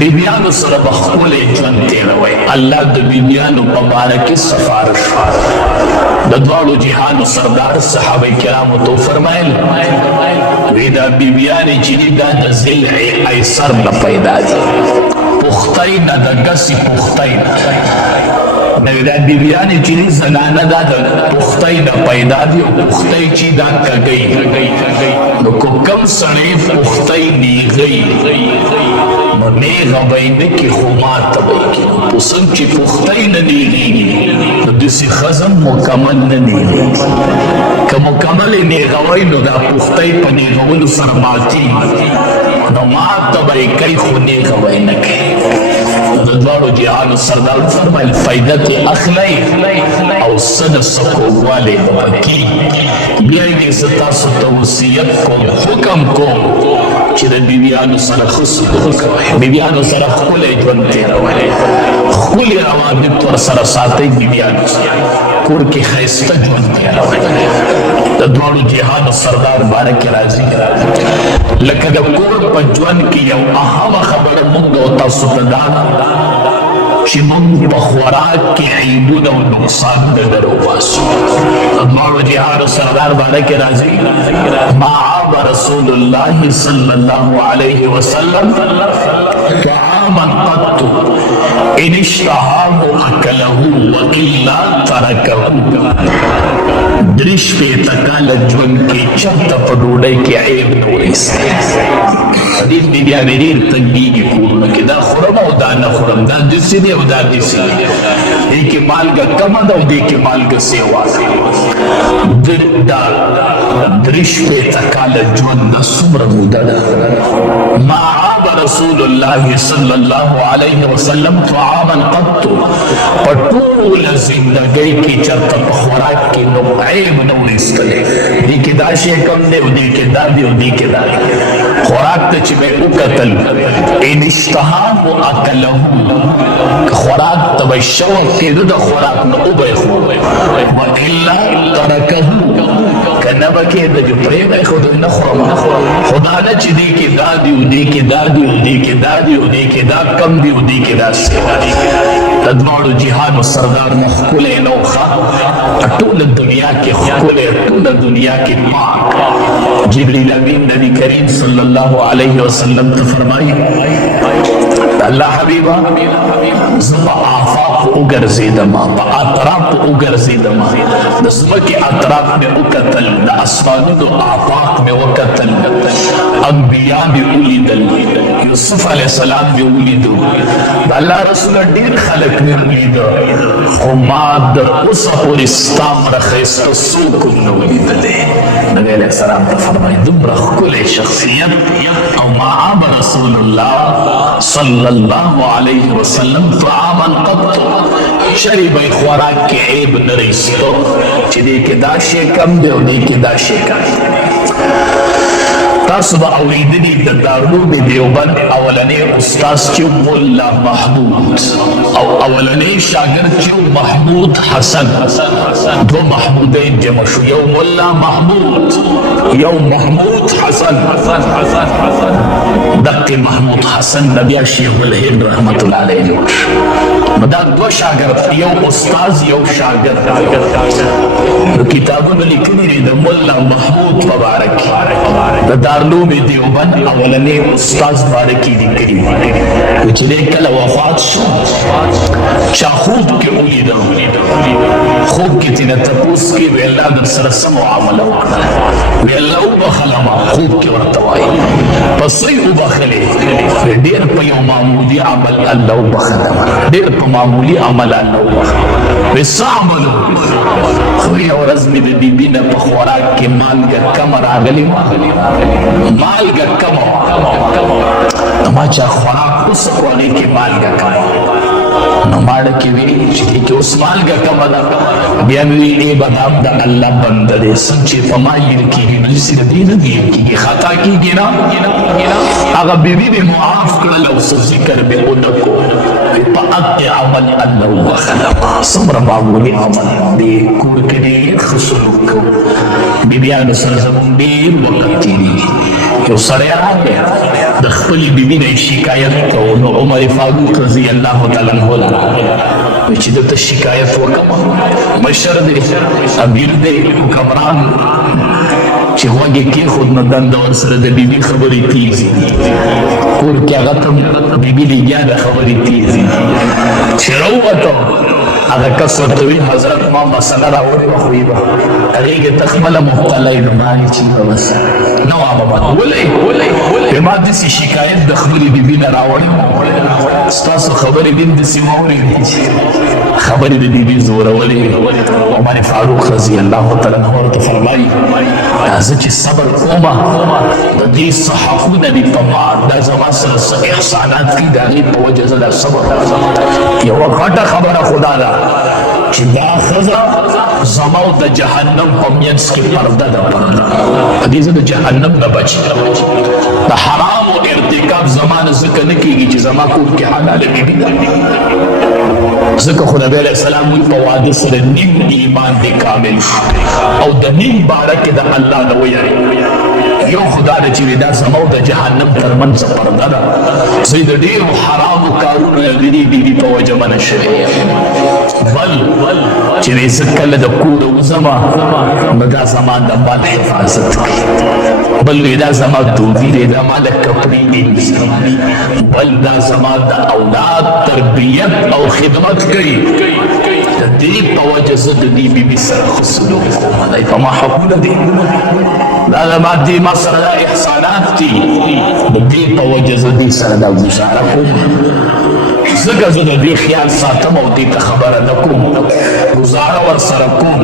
بیبیانو سره بخول ژوند تیروي. الله د بیبیانو په باره کې سفارش د دواړو جهانو سردار صحابه کرامو ته فرمایل وی دا بیبیانې چې دي دا د ذل ایسر نه پیدا دي، پختۍ نه د ګسې پختۍ نه. نو دا بیبیانې چې دي زنانه دا د پختۍ نه پیدا دي او پختۍ چې دا کږۍ. نو کو کم سړی پختۍ نیغۍ نو نیغه به یې نه کي خو ماته به یې کي. پسنګ چې پختۍ نه نیغېږي نو داسې ښځه مکمل نه نیغېږي. که مکمل یې نیغوئ نو دا پختۍ په نیغولو سره ماتېږي، نو ماته به یې کوي خو نیغه به یې نه کوي. د دواړو جهانو سردار فرمایل فایده ترې اخلئ او څه د څه کوږوالی به پکې. بیا یې زه تاسو ته وصیت کوم، حکم کوم چې د بیبیانو سره ښه سلوک کوئ، بیبیانو سره ښکلی ژوند تېروئ، ښکلي روابط ورسره ساتئ. بیبیانو سره کور کې ښایسته ژوند تېروئ. د دواړو جهانو سردار باره کې راځي لکه د کور په ژوند کې یو اهمه خبره موږ او تاسو ته دا ده چې موږ په خوراک کې عیبونه او نقصانونه در وباسو. د دواړو جهانو سردار باره کې راځي ما عاب رسول الله صلی الله علیه وسلم طعاما قط ان اشتهاه اکله والا ترکه. دریش پیتا کاله ژوند کې چرته په ډوډۍ کې عیب نه وایستی. حدیث مې بیا مې ډېر تنګېږي کورونو کې دا خورم او دا نه خورم، دا داسې دی او دا داسې دی، دې کې مالګه کمه ده او دې کې مالګه سیوا ده. دا دریش پیتا کاله ژوند دا څومره موده ده. ما عاب رسول الله صلی الله علیه وسلم طعاما قط. په ټوله زندګۍ کې چرته په خوراک کې نو عیب نه وایستلی، دې کې دا شی کم دی او دې کې دا دی او دې کې دا دی. خوراک ته چې به یې وکتل ان اشتهاه اکله، خوراک ته به شوق کېده د خوراک نه وبه یې خورو والا ترکه، که نه به کېده چې پرېږدی خو دوی نه خورم، خو دا نه چې دې کې دا دی او دې کې دا دی او دې کې دا دی او دې کې دا کم دی او دې کې دا سیوا دی. د دواړو جهانو سردار نه ښکلی نه و ښه، ټوله دنیا کې ښکلی، ټوله دنیا کې پاک. جبریل امین نبی کریم صلی الله علیه وسلم ته فرمایي الله حبیبه زه په آفاق وګرځېدم، په اطراف وګرځېدم، د ځمکې اطراف مې وکتل، د اسمانونو آفاق مې وکتل، انبیا مې ولیدل، یوسف علیه السلام مې ولیدو، د الله رسوله ډېر خلک مې ولیده، خو ما تر اوسه پورې ستا مره ښایسته څوک هم نه ولیدلی. نبی علیه السلام ته فرمایي دومره ښکلی شخصیت او ما عاب رسول الله صلی الله علیه وسلم طعاما قط. شرب خوراک کې عیب نه رایستو چې دې کې دا شی کم دی او دې کې دا شی کم دی. تاسو به اورېدلي د دارالعلوم دیوبند اولنی استاذ چې ملا محمود او اولنی شاګرد چې محمود حسن، دو محمودین جمع شو، یو ملا محمود یو محمود حسن. دقې محمود حسن نه بیا شیخ الهند رحمت الله علیه جوړ شو. نو دا دوه شاګرد، یو استاذ یو شاګرد. نو کتابونه لیکلي دي د ملا محمود په باره کې، د دارالعلوم دیوبند اولنی استاذ باره کې لیکلي دي چې دی کله وفات شو چا خوب کې ولیده، خوب کې ترې نه تپوس کې وی الله در سره څه معامله وکړه، وی الله وبخله ما، خوب کې ورته وایي په څه یې وبخلې، ډېر په یو معمولي عمل الله وبخله ما، ډېر په معمولي عمل الله وبخله. وی څه عمل خو یو ورځ مې د بیبي نه په خوراک کې مالګه کمه راغلې وه، مالګه کمه وه، نو ما چې خوراک اوسه کړو هغې کې مالګه کمه وه، نو ما ډکې وې چې دې کې اوس مالګه کمه ده. بیا مې وی ای بدام د الله بنده دی، څه چې په ما ګیر کېږي نو داسې د دې نه ګیر کېږي، خطا کېږي نه. هغه بیبي مې معاف کړل او څه ذکر مې ونه کړو، په حق عمل الله وبخله ما، څومره معمولي عمل دی، کور کې ډېر ښه سلوک کوو، بیبیانو سره زموږ ډېر وخت تېرېږي، یو سړی راغی د خپلې بیبي نه شکایت کوو نو عمر فاروق رضی الله تعالی عنه راغی چې دته شکایت وکړم مشر دی امیر دی حکمران چې غوږ یې کېښود نو دنده ورسره د بیبي خبرې تیزې دي کور کې هغه ته بیبي لګیا ده خبرې تیزې دي چې راووتم هغه کس ورته وي حضرت ما مسله راوړې وه خو یې به هغې کې ته خپله مبتلا یې نو ما یې چې به بس نه وه بابا ولې ما داسې شکایت د خپلې بیبي نه راوړې وه ستاسو خبرې دې داسې واورېدې چې خبرې د بیبي زورولې عمر فاروق رضی الله تعالی عنه ورته فرمایي زه چې صبر کوم د دې څه حقونه دي په ما دا زما سره څه احسانات دي د هغې په وجه زه دا صبر یوه غټه خبره خدا ده چې دا ښځه زما او د جهنم په منځ کې پرده ده په دې زه د جهنم نه بچ د حرامو ارتکاب زما نه ځکه نه کېږي چې زما کور کې حلاله بیبي ده ځکه خو نبی علیه السلام وایي په واده سره نیم ایمان دی کامل او د نیم باره کې د الله نه ویری یو خدا ده چې دا زما او د جهنم ترمنځ پرده ده زه د ډېرو حرامو کارونو د دې بیبي په وجه منع شوی بل چې زه کله د کوره وځمه نو دا زما د مال حفاظت کوي بل وی دا زما دوبي دی دا ما د کپړې دي بل دا زما د اولاد تربیت او خدمت کوي د دې په وجه زه د دې بیبي سره ښه سلوک کوم دی په ما حقونه دي دا زما دې ما سره دا احسانات دي د دې په وجه زه دې سره دا ګزاره کوم ځکه زه د دې خیال ساتم او دې ته خبره نه کوم ګزاره ورسره کوم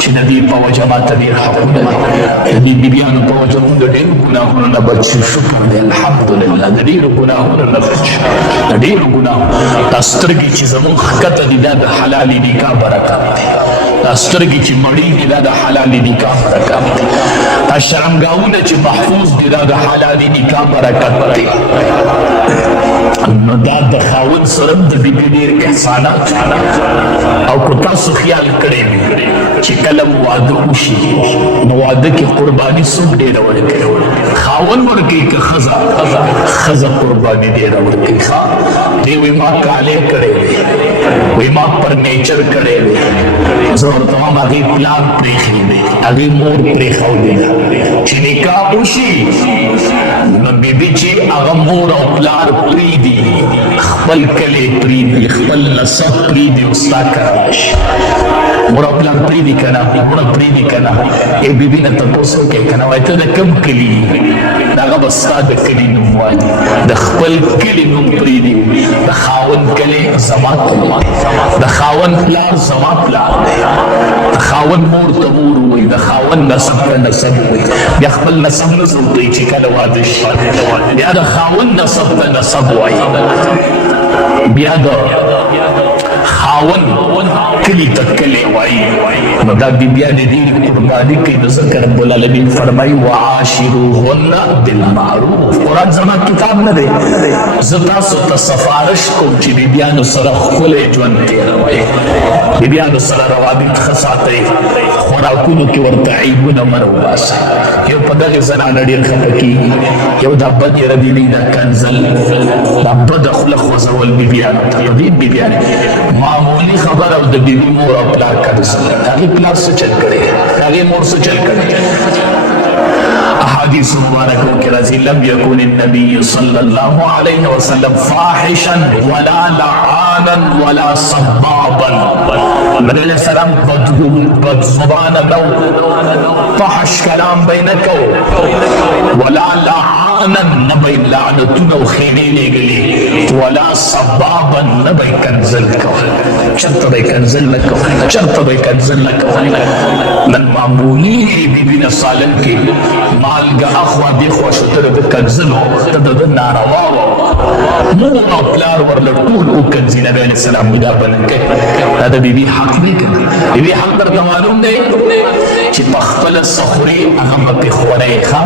چې د دې په وجه ماته ډېر حقونه دي د دې بیبیانو په وجه موږ د ډېرو ګناهونو نه بچ شو شکر دی الحمدلله د ډېرو ګناهونو نه بچ د ډېرو ګناهونو دا سترګې چې زموږ ښکته دي دا د حلالې نکاح برکت دی دا سترګې چې مړې دي دا د حلالې نکاح برکت دی دا شرمګاهونه چې محفوظ دي دا د حلالې نکاح برکت دی نو دا د خاوند سره د بیبي ډېر احسانات او که تاسو خیال کړی وي چې کله واده وشي نو واده کې قرباني څوک ډېره ورکوي خاوند ورکوي که ښځه قرباني ډېره ورکوي دی وایي ما کالې کړی دی وایي ما فرنیچر کړی دی زه ورته وایم هغې پلار پرېښی دی هغې مور پرېښودې ده چې نکاح وشي نو بیبي چې هغه مور او پلار پرېږدي خپل کلی پرېږدي خپل نسب پرېږدي او ستا کره راشي مور او پلار پرېږدي که نه مور پرېږدي که نه ای بیبي نه تپوس وکړې که نه وایي ته د کوم کلي د هغه به ستا د کلي نوم وایي د خپل کلي نوم پرېږدي د خاوند کلی زما کلی د خاوند پلار زما پلار دی د خاوند مور ته مور وایي د خاوند نسب ته نسب وایي بیا خپل نسب نه زوتوي چې کله واده شي بیا د خاوند نسب ته نسب وایي بیا د خاوند کلی ته کلی وایي نو دا بیبیانې ډېرې قرباني کوي نو ځکه رب العالمین فرمایي وعاشروهن بالمعروف قرآن زما کتاب نه دی زه تاسو ته سفارش کوم چې بیبیانو سره ښکلی ژوند تېروئ بیبیانو سره روابط ښه ساتئ خوراکونو کې ورته عیبونه مه راوباسئ یو په دغې زنانه ډېر خفه کېږي یو دا بدې ربیلې دا کنځل دا بده خوله خوځول بیبیانو ته په دې بیبیانې معمولي خبره او د بیبي مور او پلار کنځل هغې پلار څه چل کړی هغې مور څه چل کړی احادیث مبارکوں کے راضی لم یکن النبی صلی اللہ علیہ وسلم فاحشا ولا لعانا ولا صبابا نبی علیہ السلام بد زبان نو فحش کلام بینکو ولا لعانا نبی لعنتون و خیلی لگلی ولا صبابا نبی کنزل کو چرت بی کنزل لکو چرت بی کنزل لکو من معمولی بی بی نصالن کی مالګه اخوا دیخوا شو ته د کنځلو ته د ناروا مور او پلار ورله ټول وکنځي نبي علیه السلام دا بلل کوي دا د بیبي حق دی که بیبي حق درته معلوم دی چې په خپله څه خوري هغه به پرې خوری ښه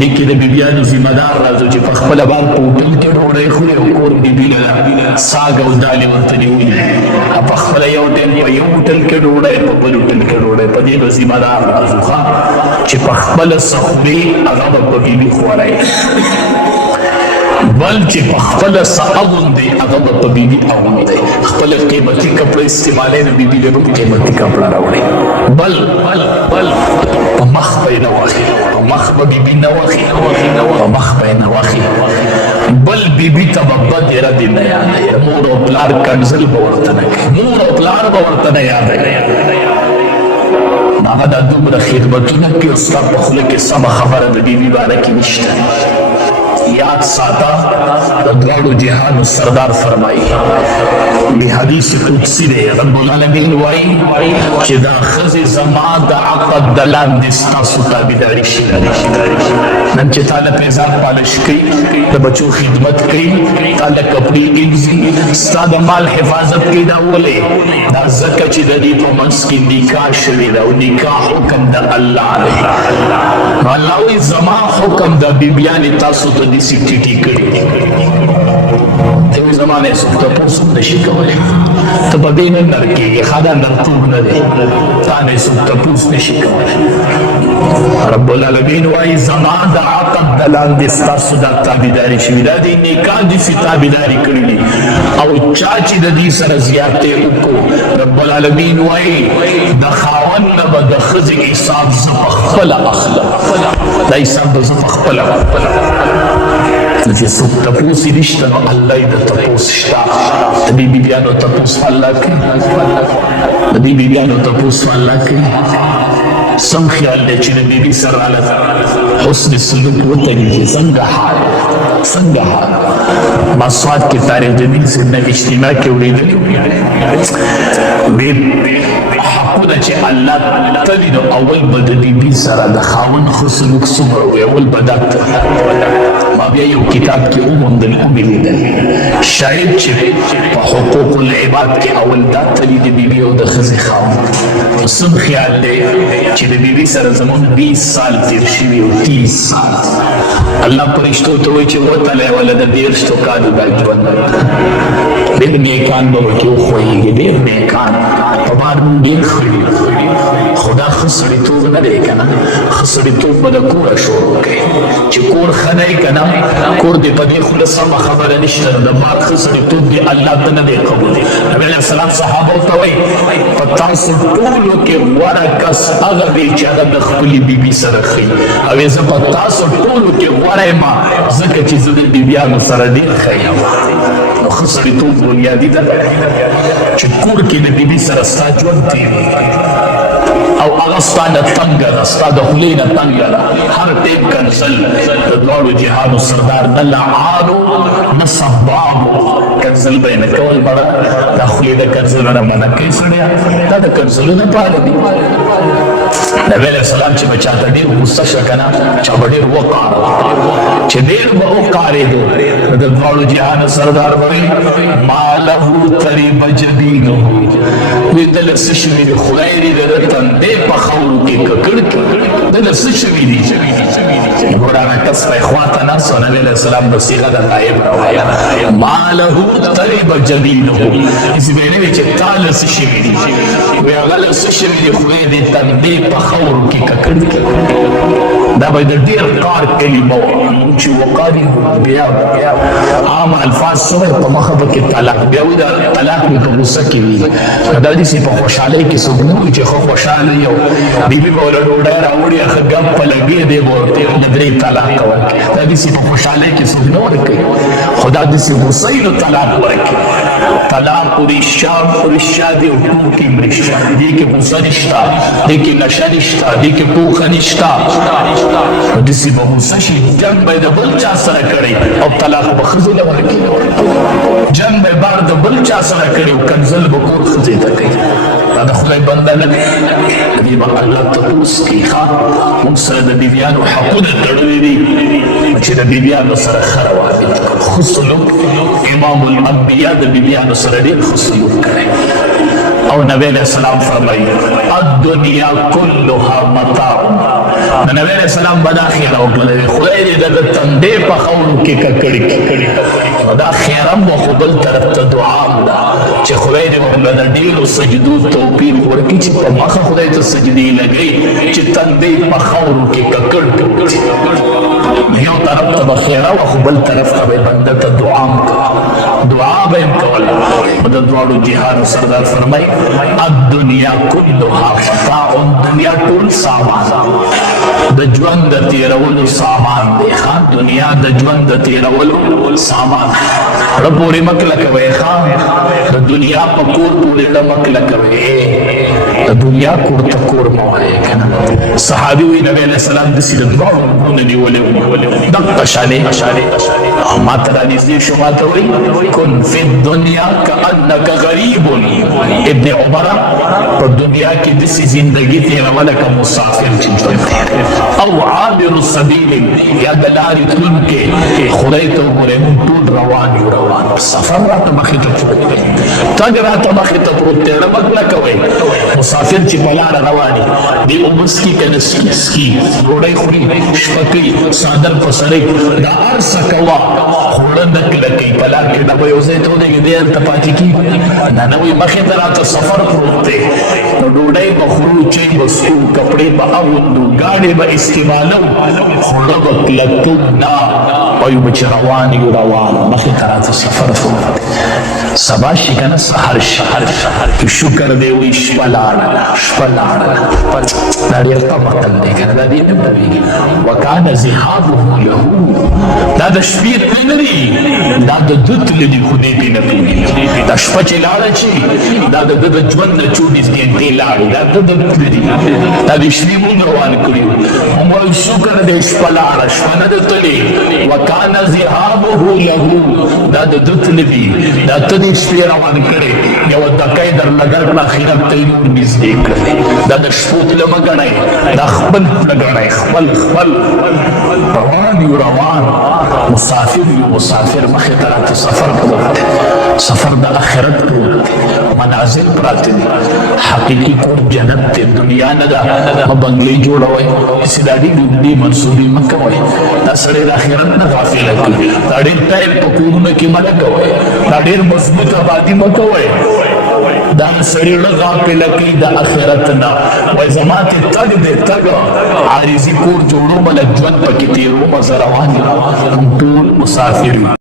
دې کې د بیبیانو ذمه دار راځو چې په خپله بار په هوټل کې ډوډۍ خوري او کور مور بیبي له ساګ او دالې ورته نیولي په خپله یو ټیم په یو هوټل کې ډوډۍ په بل هوټل کې ډوډۍ په دې به ذمه دار ښه چې په خپله څه خوري هغه به په بیبي خوری بل چې په خپله څه اغوندي هغه به په بیبي اغوندي خپله قیمتي کپړه استعمالوي نو بیبي له به قیمتي کپړه راوړي بل په مخ به یې نه وهي په مخ به بیبي نه وهي په مخ به یې نه وهي بل بیبي ته به بد ردې نه یادوي مور او پلار کنځل به ورته نه کوي مور او پلار به ورته نه یادوي هغه دا دومره خدمتونه کوي او ستا په خوله کې سمه خبره د بیبي باره کې نشته یاد ساته د دواړو جهانو سردار فرمایي بی حدیث قدسی دی رب العالمین وایي چې دا ښځې زما د عقد د لاندې ستاسو تابعداري شي نن چې تا له پیزار پالش کوي د بچو خدمت کوي تا له کپړې ګنځي ستا د مال حفاظت کوي دا ولې دا ځکه چې د دې په منځ کې نکاح شوې ده او نکاح حکم د الله دی نو الله وایي زما حکم د بیبیانې تاسو ته داسې ټیټې کړي یوې زمانې څوک تپوس هم نشي کولی ته په دې نه نرکېږې ښه دا نرتوب نه دی تا نه څوک تپوس نشي کولی رب العالمین وایي زما د عقد د لاندې ستاسو دا تابعداري شوي دا د نکاح داسې تابعداري کړي دي او چا چې د دې سره زیاتې وکړو رب العالمین وایي د خاوند نه به د ښځې حساب زه پخپله اخلم دا حساب به زه پخپله چې څوک تپوس یې نشته نو الله یې د تپوس شته د دې بیبیانو تپوس الله کوي د دې بیبیانو تپوس الله کوي سم خیال دی چې د بیبي سره حسن سلوک وتړي چې څنګه حال ما سواد کې تاریخ جمیل صاحب نه اجتماع کې اورېدلي حقونه چې الله تلي نو اول به د بیبي سره د خاوند ښه سلوک څومره وي اول به دا ما بیا یو کتاب کې وموندل ولیدل شاید چې په حقوق العباد کې اول دا تلي د بیبي او د ښځې خاوند سم خیال دی چې د بیبي سره زموږ 20 سال تیر شوي او 30 سال الله فرشتو ته وایي چې وتلی وله د 30 کالو دا ژوند ډېر نیکان به ورکې وښویېږي ډېر نیکان په بار مونږ ډېر ښه یو خو دا ښه سړیتوب نه دی که نه ښه سړیتوب به د کوره شروع کوي چې کور ښه دی که نه کور دې په دې خوله سمه خبره نشته د مار ښه سړیتوب دې الله ته نه دی قبول نبي علیه السلام صحابو ته وایي په تاسو ټولو کې غوره کس هغه دی چې هغه د خپلې بیبي سره ښه او زه په تاسو ټولو کې غوره یم ځکه چې زه د بیبیانو سره ډېر ښه یم نو ښه سړیتوب بنیادي ده چې کور کې د بیبي سره ستا ژوند تېرېږي او هغه ستا نه تنګه ده ستا د خولې نه تنګه ده هر ټیم کنسل د دواړو جهانو سردار نه لعانو نه صبابو کنسل به یې نه کول بړه دا خولې د کنسلو نه منع کوي سړیه دا د کنسلو دپاره دي نبی علیه السلام چې به چاته ډېر غصه شه که نه چا به ډېر وقاره چې ډېر به وقارېدو نو د دواړو جهانو سردار به وایي ما له تریب جبینه وایي دله څه شوي دي خدای دې د ده تندې په خاورو کې ککړ کړي دله څه شوي دي ګوره هغه کس به یې خواته ناست و نبي علیه السلام به صیغه د غایب راوایه ما له تریب جبینه هسې به یې نه وي چې تا له څه شوي دي وایي هغه له څه شوي دي خدای دې تندې په خاورو کې ککړ کړي دا به د ډېر کار کلمه وه چې وقاري بیا عام الفاظ سوی په مخه به کې طلاق بیا وایي دا طلاق مې په غوسه کې وي دا داسې په خوشحالۍ کې څوک نه وي چې ښه خوشحاله یو بیبي به ورله ډوډۍ راوړي ښه ګپ په لګي دی به ورته د 3 طلاق ورکړي دا داسې په خوشحالۍ کې څوک نه ورکوي خو دا داسې غوسه وي نو طلاق ورکړي طلاق رشا دی او ټوکې مرشا دې کې غوسه نشته دې کې نشه نشته دې کې پوخه نشته داسې به غوسه شي جنګ به یې د بل چا سره کړی او طلاق به ښځې نه ورکړي جنګ به یې بار د بل چا سره کړی او کنځل به کور ښځې ته کوي دا د خدای بنده نه دی دې به الله تپوس کوي ښه موږ سره د بیبیانو حقونه تړلي دي چې د بیبیانو سره ښه روابط کړو ښه سلوک امام الانبیا د بیبیانو سره ډېر ښه سلوک کړی او نبی علیه السلام فرمایي الدنیا کلها متاع نبی علیہ السلام بدا خیره وکړه خدای دې د تندې په خاورو کې ککړي دا خیره مو خو بل طرف ته دعا ده چې خدای دې موږ له ډېرو سجدو توفیق ورکړي چې په مخه خدای ته سجدې لګوي چې تندې په خاورو کې ککړ یو طرف ته به خیره وه خو بل طرف ته به بنده ته دعا دعا به یې کوله د دواړو جهانو سردار فرمایي الدنیا كلها متاع دنیا ټول سامان د ژوند د تیرولو سامان دی دنیا د ژوند د تیرولو سامان ړه پورې مکله کوئ د دنیا په کور پورې ړه مکله کوئ د دنیا کور ته کور مه وایئ که نه صحابي وایي نبی علیه السلام داسې د دواړو ورونه نیولې وو دغه شانې ما ته رانږدې شو ما ته وایي کن فی الدنیا کانک غریب ابن عمره په دنیا کې داسې زندګي تېروه لکه مسافر چې ژوند تېروي او عابر السبیل یا د لارې تلونکی خدای ته وګورئ موږ ټول روان یو سفر راته مخې ته پروت دی تګ راته مخې ته پروت دی ړه مه کوئ مسافر چې په لاره روان دی اوبه څښي که نه څښي ډوډۍ خوري شپه کوي څادر په سر دا هر څه کوه خو ړه نه کلکوي په لار کې دا به یو ځای ته ودرېږي دی هلته پاتې کېږي دا نه وایي مخې ته راته سفر پروت دی نو ډوډۍ به خورو چای به څښو کپړې به اغوندو ګاډۍ به استعمالو خو ړه به کلکتوب نه وایو به چې روان یو روان مخې ته راته سفر پروت دی سبا شي که نه سهار شي شکر دی وایي شپه لاړله دا ډېر تمقل دی که نه دا دې نه پوهېږي وکانه ذهابه له دا د شپې تللی نه دي دا د ده تللی دي خو دې پرې نه پوهېږي دا شپه چې لاړه چې دا د ده د ژوند نه 24 ګنټې لاړې دا د ده تللی دي دا د شپې مونږ روان کړي مونږ وایو شکر دی شپه لاړه شپه نه ده تللی وکانه ذهابه له دا د ده تللی دي دا ته دې شپې روان کړې یوه دکۍ درله ګډه اخرت ته یې نور نږدې کړلې دا د شپو تله مه ګڼئ دا خپل تله ګڼئ خپل روان یو روان مسافر یو مسافر مخې ته راته سفر پروت دی سفر د آخرت پروت دی منازل پراته دي حقیقي کور جنت دی دنیا نه ده مه بنګلې جوړوئ هسې دا ډېرې اوږدې منصوبې مه کوئ دا سړی د آخرت نه غافله کوي دا ډېر ټایم په کورونه کې مه لګوئ دا ډېر مضبوط آبادي مه کوئ دا سړی ړه غافله کوي د آخرت نه وایي زما چې تګ دی تګ عارضي کور جوړومه لږ ژوند پکې تېرومه زه روان یم ټول مسافر یو